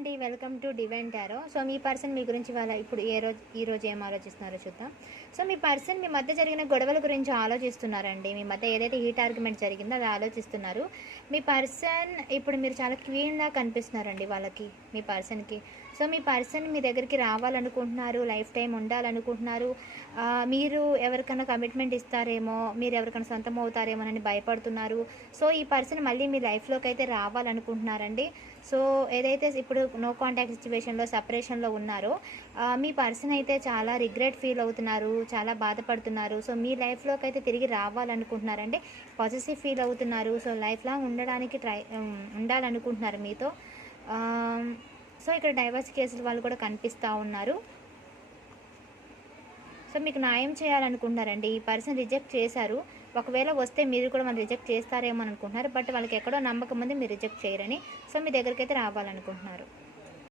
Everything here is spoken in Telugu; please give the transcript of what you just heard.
అండి, welcome to divine tarot. So మీ పర్సన్ మీ గురించి వాళ్ళ ఇప్పుడు ఈ రోజు ఏం ఆలోచిస్తున్నారో చూద్దాం. సో మీ పర్సన్ మీ మధ్య జరిగిన గొడవల గురించి ఆలోచిస్తున్నారండి. మీ మధ్య ఏదైతే హీట్ ఆర్గ్యుమెంట్ జరిగిందో అది ఆలోచిస్తున్నారు. మీ పర్సన్ ఇప్పుడు మీరు చాలా క్వీన్లా కనిపిస్తున్నారండి వాళ్ళకి, మీ పర్సన్కి. సో మీ పర్సన్ మీ దగ్గరికి రావాలనుకుంటున్నారు, లైఫ్ టైం ఉండాలనుకుంటున్నారు. మీరు ఎవరికైనా కమిట్మెంట్ ఇస్తారేమో, మీరు ఎవరికైనా సొంతం అవుతారేమోనని భయపడుతున్నారు. సో ఈ పర్సన్ మళ్ళీ మీ లైఫ్లోకి అయితే రావాలనుకుంటున్నారండి. సో ఏదైతే ఇప్పుడు నో కాంటాక్ట్ సిచ్యువేషన్లో సపరేషన్లో ఉన్నారో మీ పర్సన్ అయితే చాలా రిగ్రెట్ ఫీల్ అవుతున్నారు, చాలా బాధపడుతున్నారు. సో మీ లైఫ్లోకి అయితే తిరిగి రావాలనుకుంటున్నారండి. పాజిటివ్ ఫీల్ అవుతున్నారు. సో లైఫ్ లాంగ్ ఉండడానికి ఉండాలనుకుంటున్నారు మీతో. సో ఇక్కడ డైవర్స్ కేసులు వాళ్ళు కూడా కనిపిస్తూ ఉన్నారు. సో మీకు న్యాయం చేయాలనుకుంటున్నారండి. ఈ పర్సన్ రిజెక్ట్ చేశారు. ఒకవేళ వస్తే మీరు కూడా మనం రిజెక్ట్ చేస్తారేమో అనుకుంటున్నారు. బట్ వాళ్ళకి ఎక్కడో నమ్మకం ఉంది మీరు రిజెక్ట్ చేయరని. సో మీ దగ్గరికి అయితే రావాలనుకుంటున్నారు.